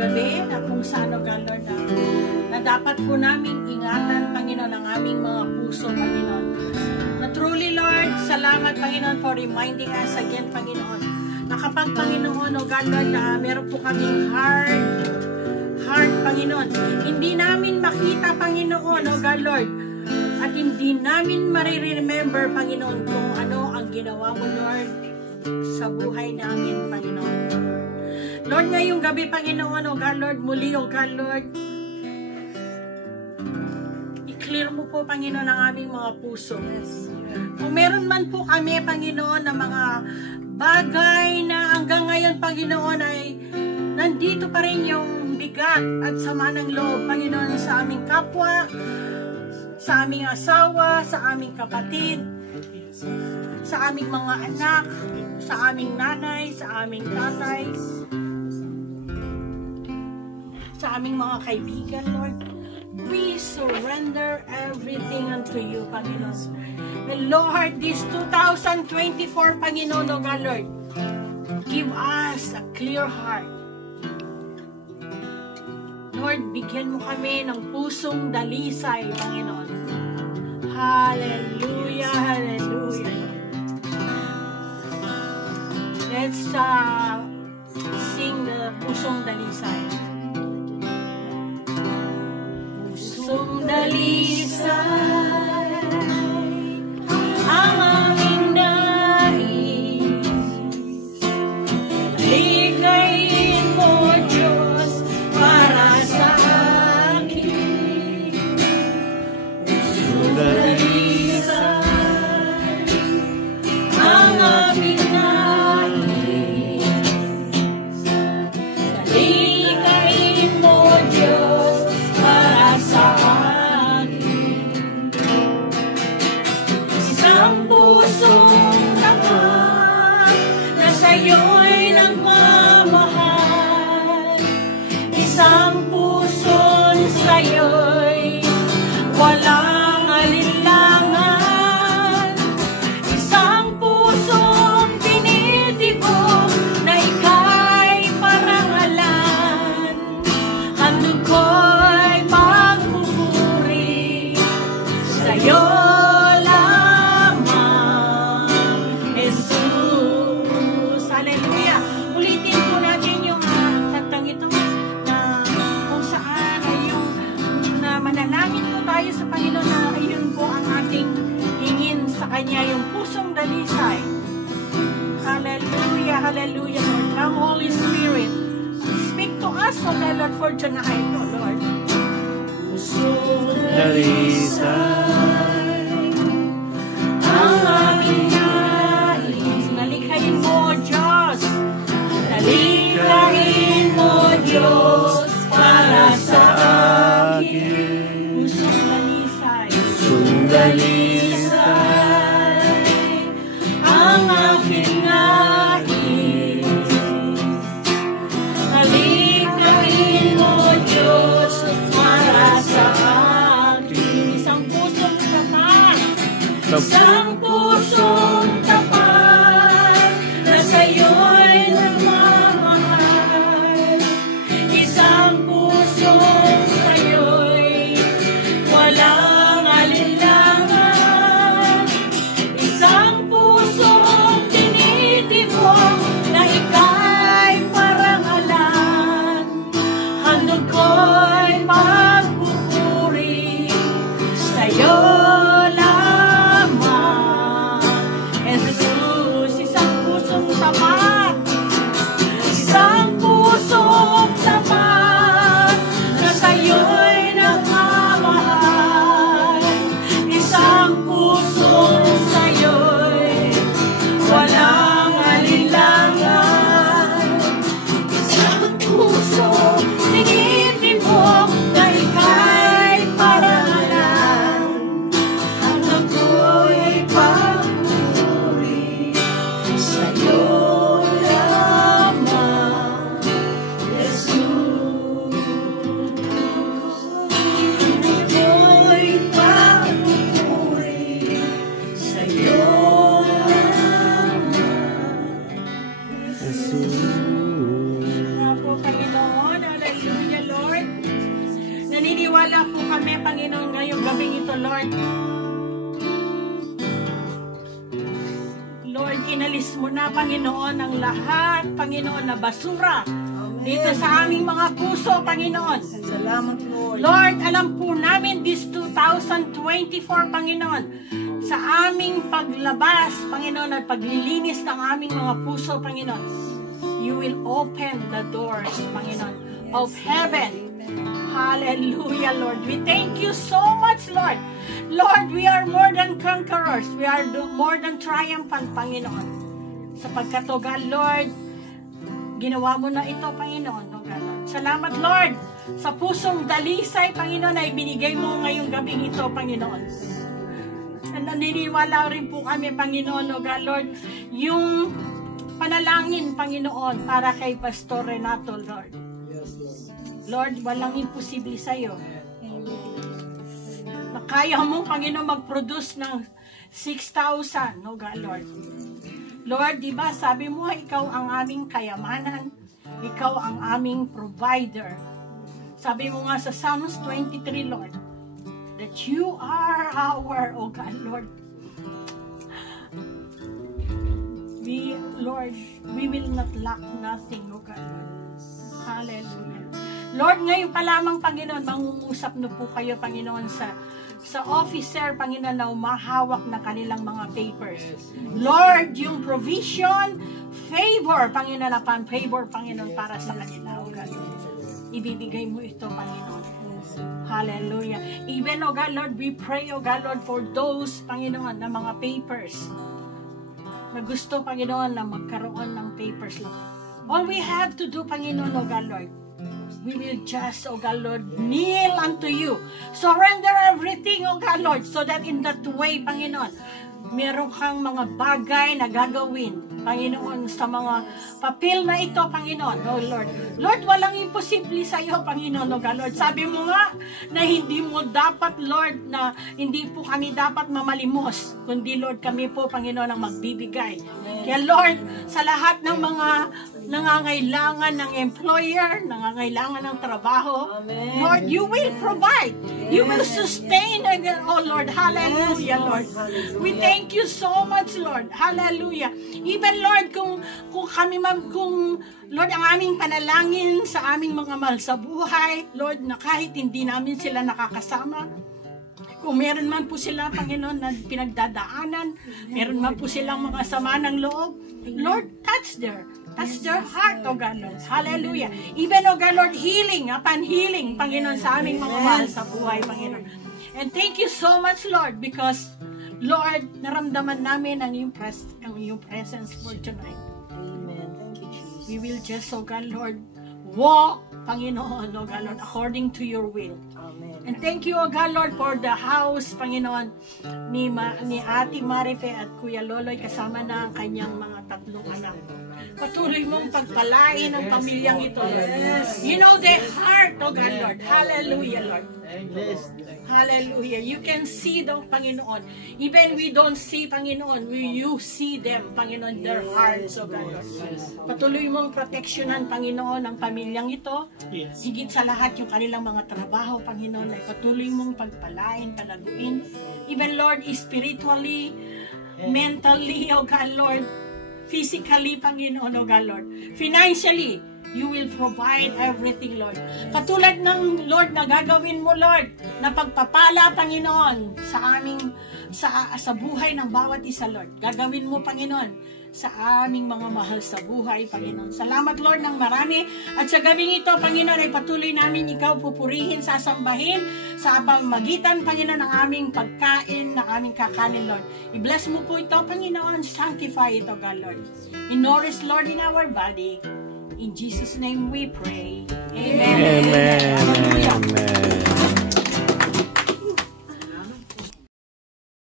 gabi na kung saan, O God, Lord, na dapat po namin ingatan, Panginoon, ang aming mga puso, Panginoon. Na truly, Lord, salamat, Panginoon, for reminding us again, Panginoon, na kapag, Panginoon, O God, Lord, na meron po kaming heart, Panginoon, hindi namin makita, Panginoon, O God, Lord, at hindi namin mariremember, Panginoon, kung ano ang ginawa mo, Lord, sa buhay namin, Panginoon. Lord, ngayong gabi, Panginoon, O God, Lord, muli, O God, Lord, i-clear mo po, Panginoon, ang aming mga puso. Kung meron man po kami, Panginoon, na mga bagay na hanggang ngayon, Panginoon, ay nandito pa rin yung bigat at sama ng loob, Panginoon, sa aming kapwa, sa aming asawa, sa aming kapatid, sa aming mga anak, sa aming nanay, sa aming tatay, sa aming mga kaibigan, Lord. We surrender everything unto you, Panginoon. And Lord, this 2024, Panginoon, O God, Lord, give us a clear heart. Lord, bigyan mo kami ng pusong dalisay, Panginoon. Hallelujah, hallelujah. Let's sing the pusong dalisay. Pusong dalisay ang aming nais. Likayin mo, Diyos, para sa akin. Pusong dalisay ang aming nais. Likayin mo, Diyos, para sa akin. Isang pusong tapat na sa'yo'y nagmamahal. Isang pusong sa'yo'y walang alinlangan. Isang pusong tinitibok na ika'y parangalan. Handog ko'y magpupuri sa'yo lamang, Jesus. Hallelujah. Ulitin po natin yung kantang ito na kung saan ay yung na manalangin po tayo sa Panginoon na ayun po ang ating hingin sa Kanya, yung pusong dalisay. Hallelujah, hallelujah, Lord. Come, Holy Spirit. Speak to us, O Lord, for tonight, O Lord. Pusong dalisay ang aming nais. Nalikayin mo, Diyos. Nalikayin mo, Diyos, para sa akin. Pusong dalisay. Pusong dalisay ang aking nais. Nalikayin mo, Diyos, para sa akin. Isang pusong tapat. Isang pusong tapat na sa'yo'y nagmamahal. Isang pusong sa'yo'y walang alinlangan. Isang pusong tinitibok na ika'y parangalan. Handog ko'y magpupuri sa'yo lamang. naniniwala po kami, Panginoon, ngayong gabing ito, Lord. Lord, inalis mo na, Panginoon, ang lahat, Panginoon, na basura dito sa aming mga puso, Panginoon. Salamat, Lord. Lord, alam po namin this 2024, Panginoon, sa aming paglabas, Panginoon, at paglilinis ng aming mga puso, Panginoon, you will open the doors, Panginoon, of heaven. Hallelujah, Lord. We thank you so much, Lord. Lord, we are more than conquerors. We are more than triumphant, Panginoon. Sapagkat, O God, Lord, ginawa mo na ito, Panginoon, O God, Lord. Salamat, Lord, sa pusong dalisay, Panginoon, na ibinigay mo ngayong gabing ito, Panginoon. And naniniwala rin po kami, Panginoon, O God, Lord, yung panalangin, Panginoon, para kay Pastor Renato, Lord. Lord, walang imposible sa'yo. Na kaya mo, Panginoon, mag-produce ng 6,000, no God, Lord. Lord, di ba, sabi mo, ikaw ang aming kayamanan, ikaw ang aming provider. Sabi mo nga sa Psalms 23, Lord, that you are our, oh God, Lord. Lord, we will not lack nothing, oh God, Lord. Hallelujah. Lord, ngayon pa lamang, Panginoon, mangungusap na po kayo, Panginoon, sa officer, Panginoon, na umahawak na kanilang mga papers. Lord, yung provision, favor, Panginoon, upon favor, Panginoon, para sa kanila, O God. Ibibigay mo ito, Panginoon. Hallelujah. Even, O God, Lord, we pray, O God, Lord, for those, Panginoon, na mga papers na gusto, Panginoon, na magkaroon ng papers, Lord. All we have to do, Panginoon, O God, Lord, we will just, O God, Lord, kneel unto you. Surrender everything, O God, Lord, so that in that way, Panginoon, meron kang mga bagay na gagawin, Panginoon, sa mga papel na ito, Panginoon, O Lord. Lord, walang imposible sa iyo, Panginoon, O God, Lord. Sabi mo nga na hindi mo dapat, Lord, na hindi po kami dapat mamalimos, kundi, Lord, kami po, Panginoon, ang magbibigay. Kaya, Lord, sa lahat ng mga nangangailangan ng employer, nangangailangan ng trabaho, Amen. Lord, you will provide. Yes. You will sustain again, oh Lord. Hallelujah, yes, Lord. Hallelujah. We thank you so much, Lord. Hallelujah. Even, Lord, kung kami, kung, Lord, ang aming panalangin sa aming mga mahal sa buhay, Lord, na kahit hindi namin sila nakakasama, kung meron man po sila, Panginoon, na pinagdadaanan, meron man po silang mga sama ng loob, Lord, touch their heart, O God, Lord. Hallelujah. Even, O God, Lord, healing, upon healing, Panginoon, sa aming mga mahal sa buhay, Panginoon. And thank you so much, Lord, because, Lord, naramdaman namin ang iyong presence for tonight. Amen. Thank you, Jesus. We will just, O God, Lord, walk, Panginoon, O God, Lord, according to your will. Amen. And thank you, O God, Lord, for the house, Panginoon, ni Ate Marife at Kuya Loloy, kasama na ang kanyang mga 3 anak. Patuloy mong pagpalain ang pamilyang ito, Lord. You know their heart, O God, Lord. Hallelujah, Lord. Hallelujah. You can see the Panginoon. Even we don't see, Panginoon, you see them, Panginoon, their hearts, O God, Lord. Patuloy mong proteksyonan, Panginoon, ang pamilyang ito. Higit sa lahat yung kanilang mga trabaho, Panginoon, ay patuloy mong pagpalain, palaguin. Even, Lord, spiritually, mentally, O God, Lord, physically, Panginoon, O God, Lord. Financially, you will provide everything, Lord. Katulad ng, Lord, na gagawin mo, Lord, na pagpapala, Panginoon, sa buhay ng bawat isa, Lord. Gagawin mo, Panginoon, sa aming mga mahal sa buhay, Panginoon. Salamat, Lord, ng marami. At sa gabing ito, Panginoon, ay patuloy namin ikaw pupurihin, sasambahin, sa pamamagitan, Panginoon, ng aming pagkain, ng aming kakanin, Lord. I-bless mo po ito, Panginoon. Sanctify ito, God, Lord. Nourish, Lord, in our body. In Jesus' name we pray. Amen. Amen. Amen.